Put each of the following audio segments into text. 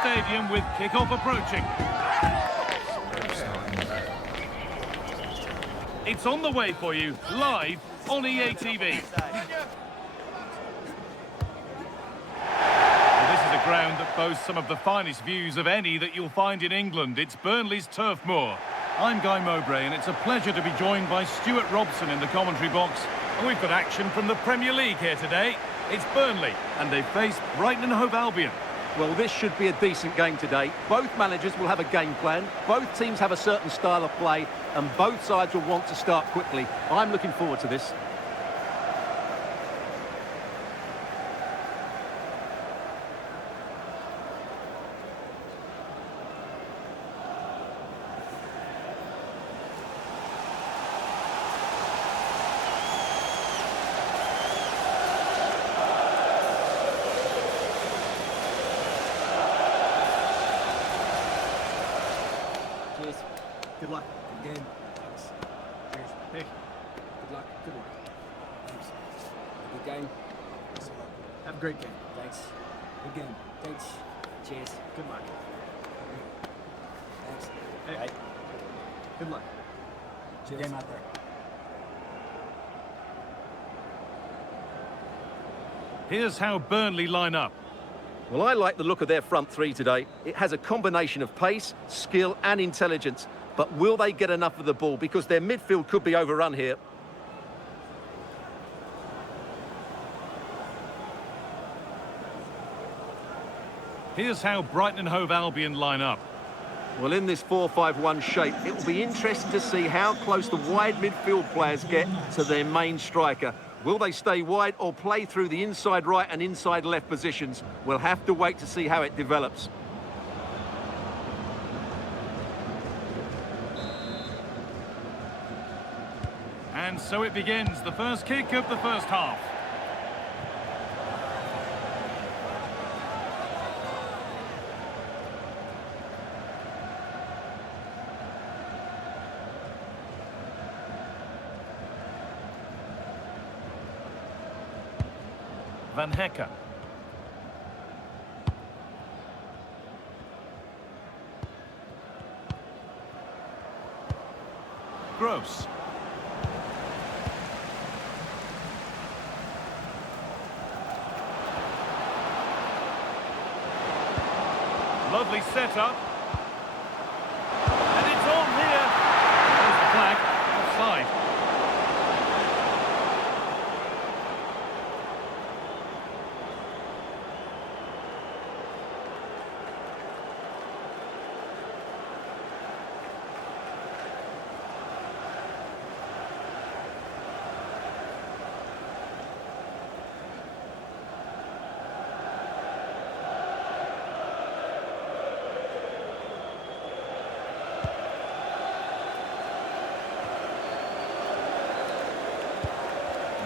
stadium with kick-off approaching. It's on the way for you, live on EA TV. This is a ground that boasts some of the finest views of any that you'll find in England. It's Burnley's Turf Moor. I'm Guy Mowbray, and it's a pleasure to be joined by Stuart Robson in the commentary box. And we've got action from the Premier League here today. It's Burnley, and they face Brighton Hove Albion. Well, this should be a decent game today. Both managers will have a game plan. Both teams have a certain style of play, and both sides will want to start quickly. I'm looking forward to this. Cheers. Good luck. Good game. Thanks. Cheers. Hey. Good luck. Good luck. Thanks. Good game. Thanks a lot. Have a great game. Thanks. Good game. Thanks. Cheers. Good luck. Thanks. Hey. Right. Good luck. Cheers. Game out there. Here's how Burnley line up. Well, I like the look of their front three today. It has a combination of pace, skill and intelligence. But will they get enough of the ball? Because their midfield could be overrun here. Here's how Brighton Hove Albion line up. Well, in this 4-5-1 shape, it will be interesting to see how close the wide midfield players get to their main striker. Will they stay wide or play through the inside right and inside left positions? We'll have to wait to see how it develops. And so it begins, the first kick of the first half. Van Hecker. Gross. Lovely setup. And it's on here. There's the flag. Offside.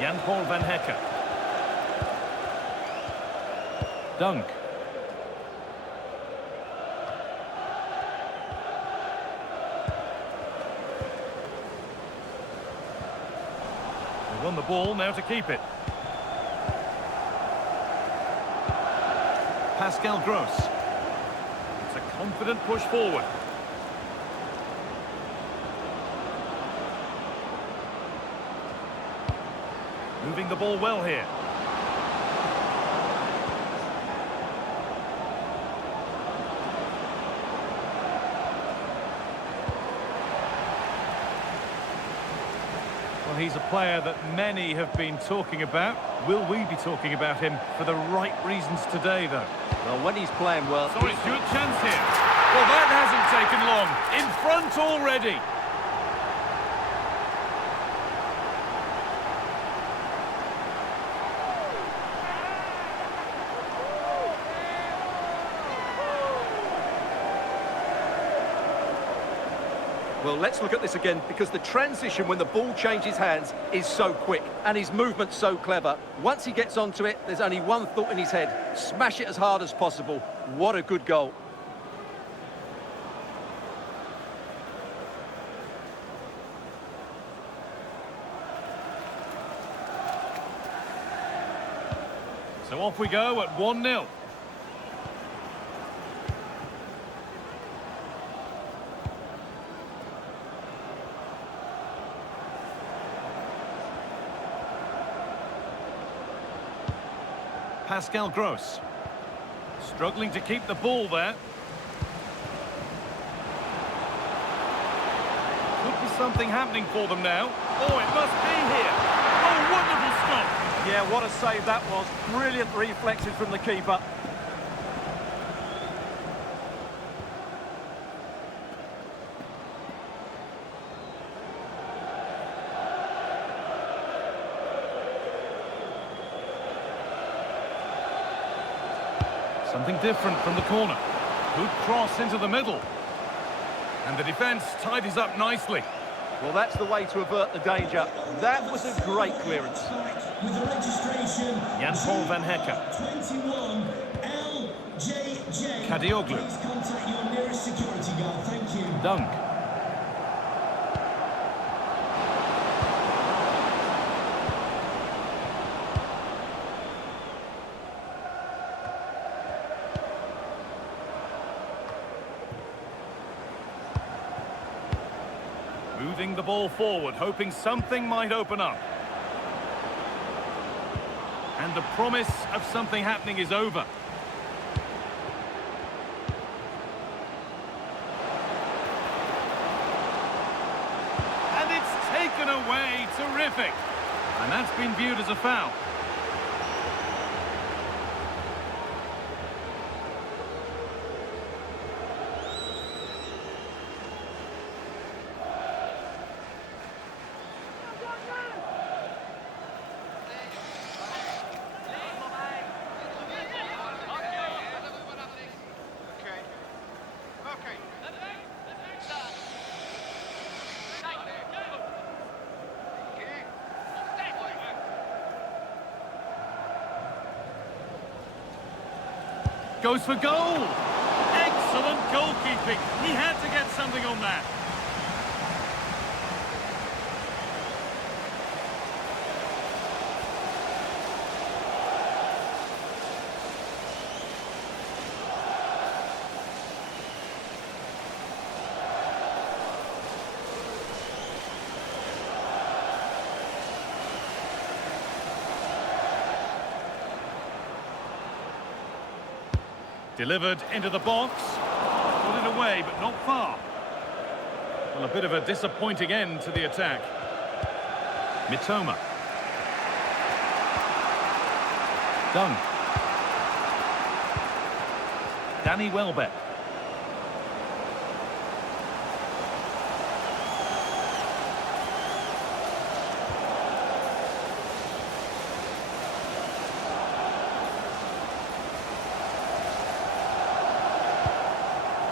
Jan-Paul Van Hecker. Dunk. They won the ball, now to keep it. Pascal Gross. It's a confident push forward. Moving the ball well here. Well, he's a player that many have been talking about. Will we be talking about him for the right reasons today, though? Well, when he's playing well... Sorry, Stuart, chance here. Well, that hasn't taken long. In front already. Well, let's look at this again, because the transition when the ball changes hands is so quick and his movement's so clever. Once he gets onto it, there's only one thought in his head: smash it as hard as possible. What a good goal. So off we go at 1-0. Pascal Gross. Struggling to keep the ball there. Could be something happening for them now. Oh, it must be here. Oh, wonderful stop. Yeah, what a save that was. Brilliant reflexes from the keeper. Something different from the corner. Good cross into the middle. And the defence tidies up nicely. Well, that's the way to avert the danger. That was a great clearance. With the registration, Jan-Paul van Hecker. 21 LJJ. Kadioglu. Please contact your nearest security guard. Thank you. Dunk. Moving the ball forward, hoping something might open up. And the promise of something happening is over. And it's taken away. Terrific. And that's been viewed as a foul. Goes for goal. Excellent goalkeeping. He had to get something on that. Delivered into the box. Put it away, but not far. Well, a bit of a disappointing end to the attack. Mitoma. Done. Danny Welbeck.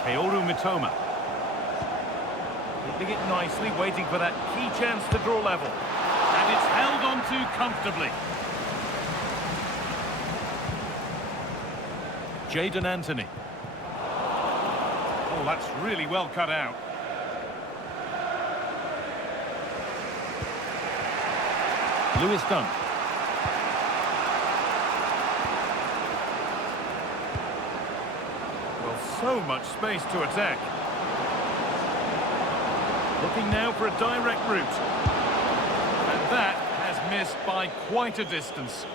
Kaoru Mitoma. Keeping it nicely, waiting for that key chance to draw level. And it's held on to comfortably. Jadon Anthony. Oh, that's really well cut out. Lewis Dunk. So much space to attack. Looking now for a direct route. And that has missed by quite a distance.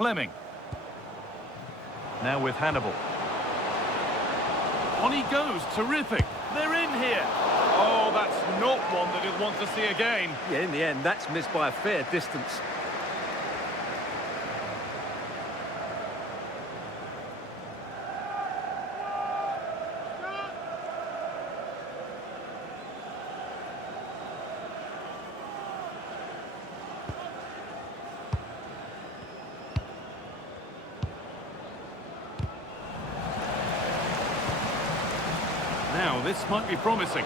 Fleming. Now with Hannibal. On he goes, terrific. They're in here. Oh, that's not one that he'll want to see again. Yeah, in the end, that's missed by a fair distance. Now, this might be promising.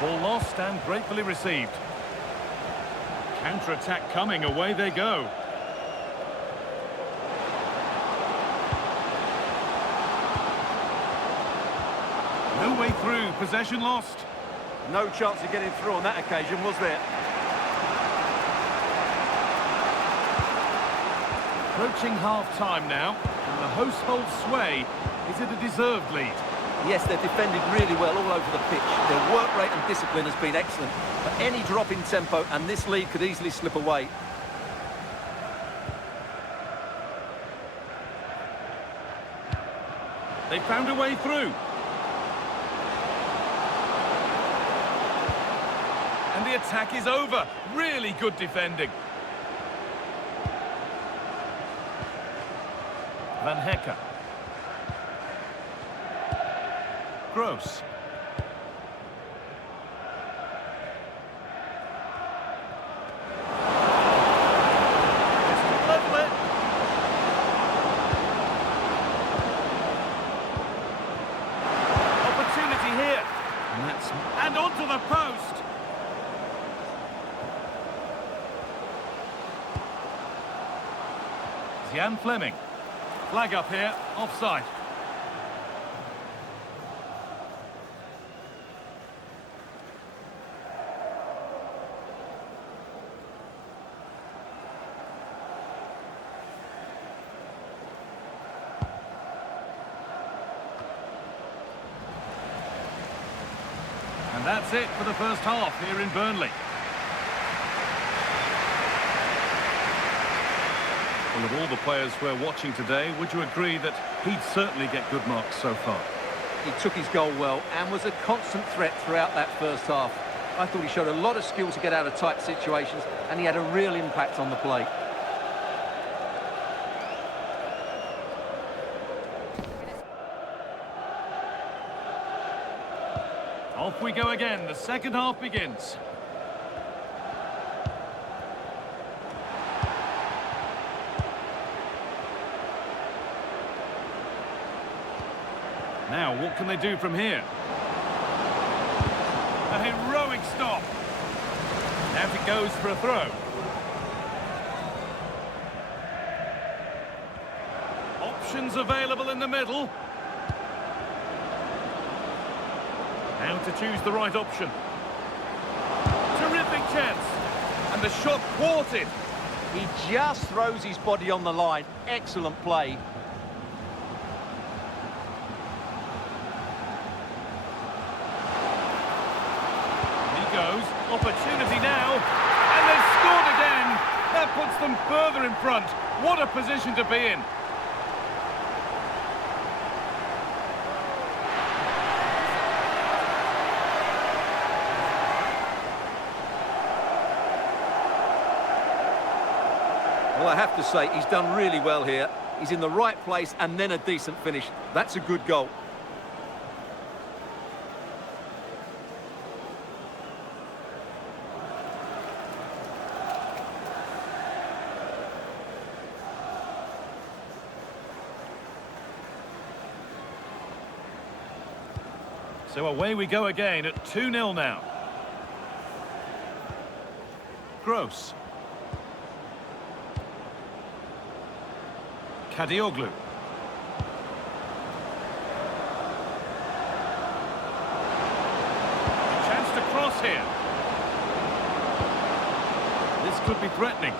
Ball lost and gratefully received. Counter-attack coming, away they go. No way through, possession lost. No chance of getting through on that occasion, was there? Approaching half-time now, and the hosts hold sway. Is it a deserved lead? Yes, they've defended really well all over the pitch. Their work rate and discipline has been excellent. But any drop in tempo and this lead could easily slip away. They found a way through. And the attack is over. Really good defending. Van Hecker. Gross. Level it. Opportunity here. And onto the post. Jan Fleming. Flag up here, offside. And that's it for the first half here in Burnley. Well, of all the players we're watching today, would you agree that he'd certainly get good marks so far? He took his goal well and was a constant threat throughout that first half. I thought he showed a lot of skill to get out of tight situations, and he had a real impact on the play. Off we go again. The second half begins. Now, what can they do from here? A heroic stop. Now it goes for a throw. Options available in the middle. Now to choose the right option. Terrific chance. And the shot thwarted. He just throws his body on the line. Excellent play. Goes. Opportunity now, and they've scored again. That puts them further in front. What a position to be in. Well, I have to say, he's done really well here. He's in the right place and then a decent finish. That's a good goal. So away we go again at 2-0 now. Gross. Kadioglu. Chance to cross here. This could be threatening.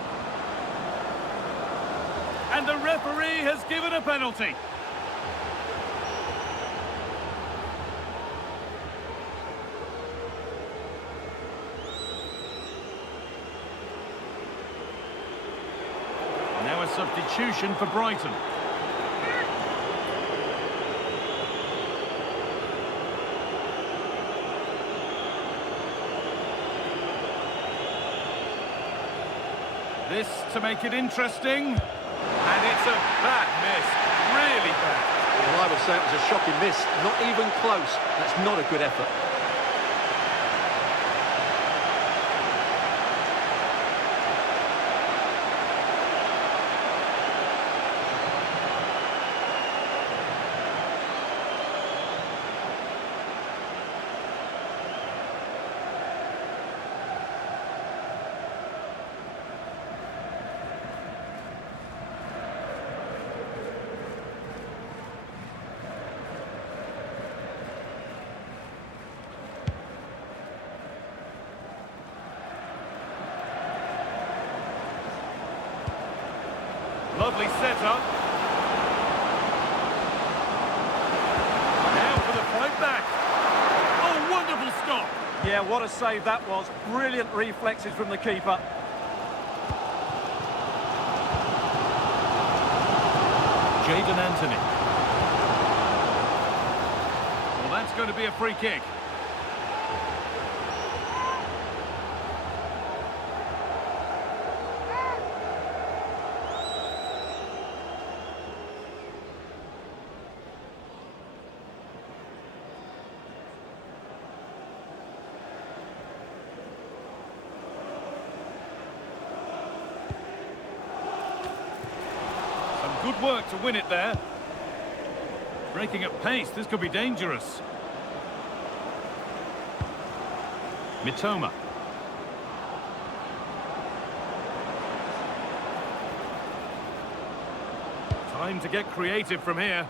And the referee has given a penalty. Now a substitution for Brighton. This to make it interesting. And it's a bad miss. Really bad. Well, I would say it was a shocking miss. Not even close. That's not a good effort. Lovely setup. Now for the fight back. Oh, wonderful stop. Yeah, what a save that was. Brilliant reflexes from the keeper. Jadon Anthony. Well, that's going to be a free kick. Good work to win it there. Breaking at pace, this could be dangerous. Mitoma. Time to get creative from here.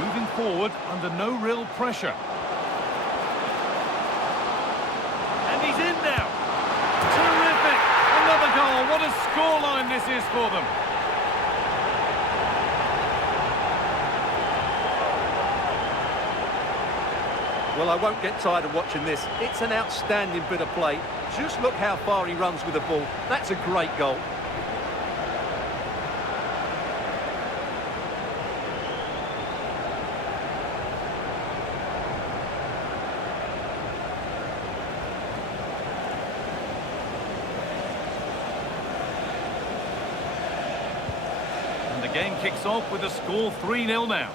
Moving forward under no real pressure. And he's in now. Terrific! Another goal. What a scoreline this is for them. Well, I won't get tired of watching this. It's an outstanding bit of play. Just look how far he runs with the ball. That's a great goal. And the game kicks off with a score 3-0 now.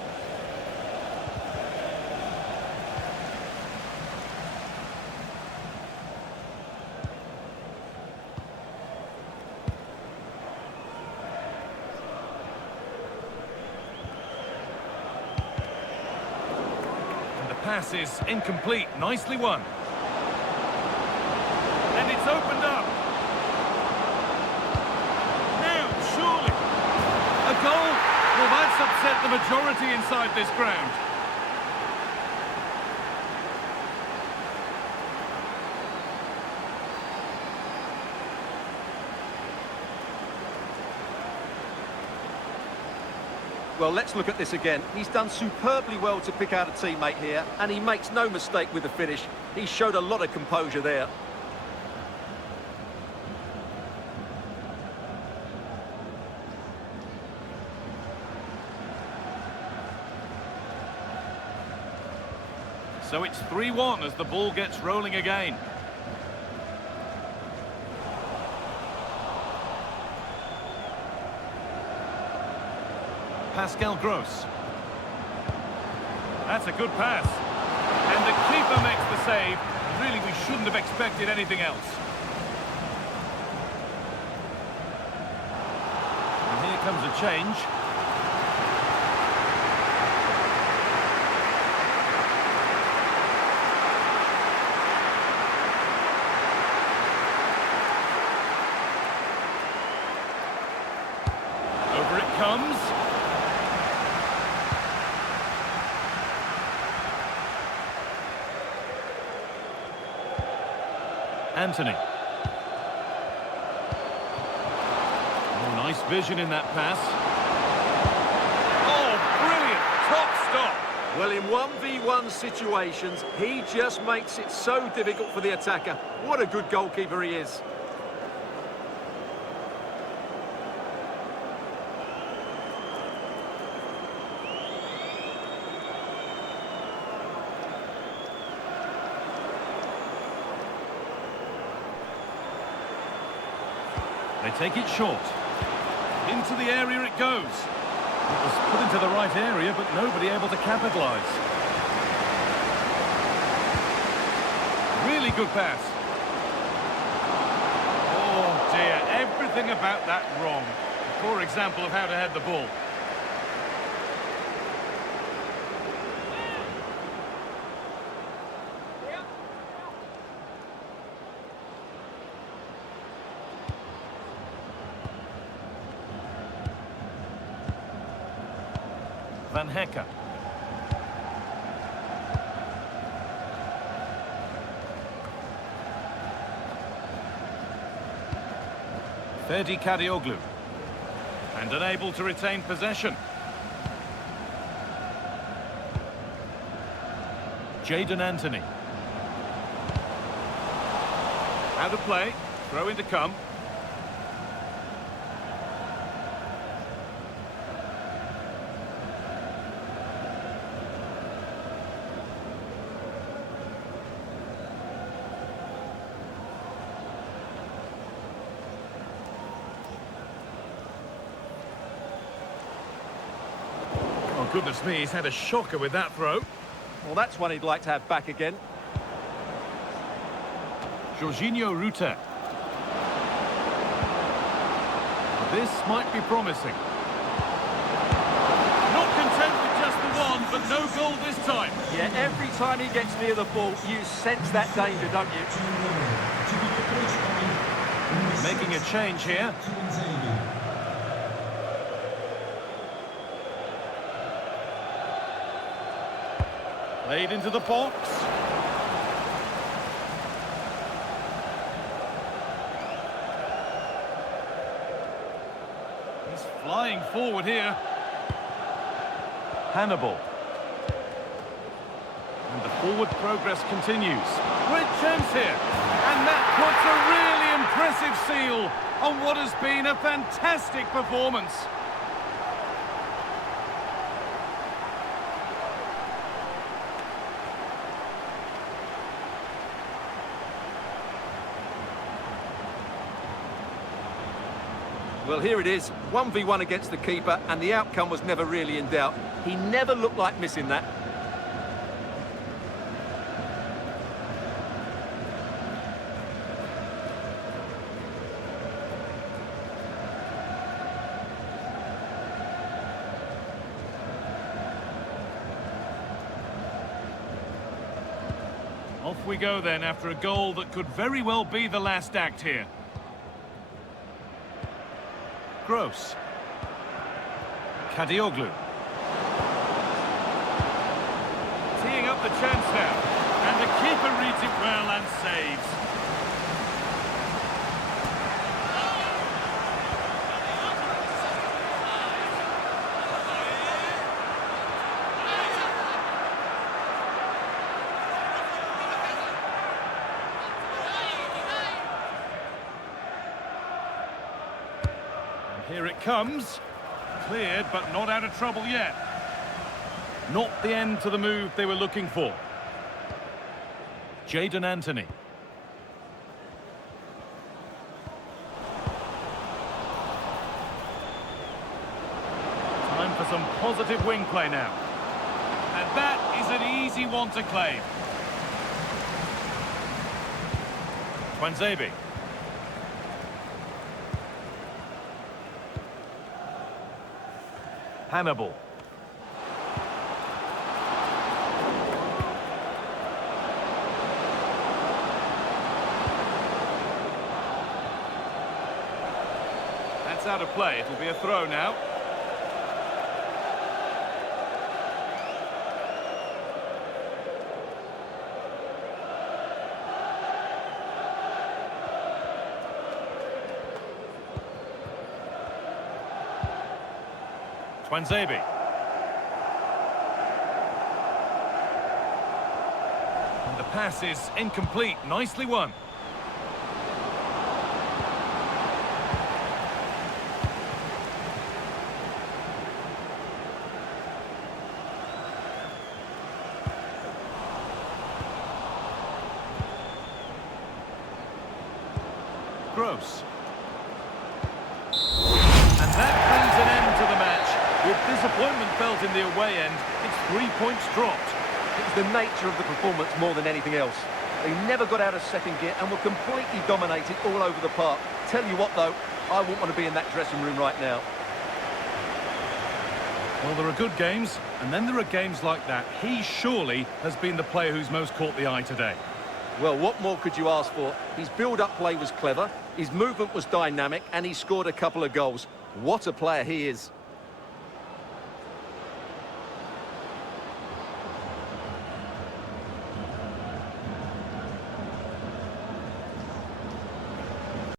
Pass is incomplete. Nicely won. And it's opened up. Now, surely. A goal. Well, that's upset the majority inside this ground. Well, let's look at this again. He's done superbly well to pick out a teammate here, and he makes no mistake with the finish. He showed a lot of composure there. So it's 3-1 as the ball gets rolling again. Pascal Gross. That's a good pass. And the keeper makes the save. Really, we shouldn't have expected anything else. And here comes a change. Over it comes. Anthony. Oh, nice vision in that pass. Oh, brilliant! Top stop! Well, in 1v1 situations, he just makes it so difficult for the attacker. What a good goalkeeper he is. They take it short. Into the area it goes. It was put into the right area, but nobody able to capitalise. Really good pass. Oh dear, everything about that wrong. A poor example of how to head the ball. Van Hecker. Ferdi Kadioglu. And unable to retain possession. Jadon Anthony. Out of play. Throw in to come. Oh, goodness me, he's had a shocker with that throw. Well, that's one he'd like to have back again. Jorginho Rutter. This might be promising. Not content with just the one, but no goal this time. Yeah, every time he gets near the ball, you sense that danger, don't you? Making a change here. Played into the box. He's flying forward here. Hannibal. And the forward progress continues. Great chance here. And that puts a really impressive seal on what has been a fantastic performance. Well, here it is, 1v1 against the keeper, and the outcome was never really in doubt. He never looked like missing that. Off we go then after a goal that could very well be the last act here. Gross. Kadioglu. Teeing up the chance now. And the keeper reads it well and saves. Here it comes. Cleared, but not out of trouble yet. Not the end to the move they were looking for. Jadon Anthony. Time for some positive wing play now. And that is an easy one to claim. Twanzebe. Hannibal. That's out of play. It'll be a throw now. Twanzebe. And the pass is incomplete. Nicely won. Gross. And that brings an end to the match. With disappointment felt in the away end, it's 3 points dropped. It was the nature of the performance more than anything else. They never got out of second gear and were completely dominated all over the park. Tell you what, though, I wouldn't want to be in that dressing room right now. Well, there are good games, and then there are games like that. He surely has been the player who's most caught the eye today. Well, what more could you ask for? His build-up play was clever, his movement was dynamic, and he scored a couple of goals. What a player he is.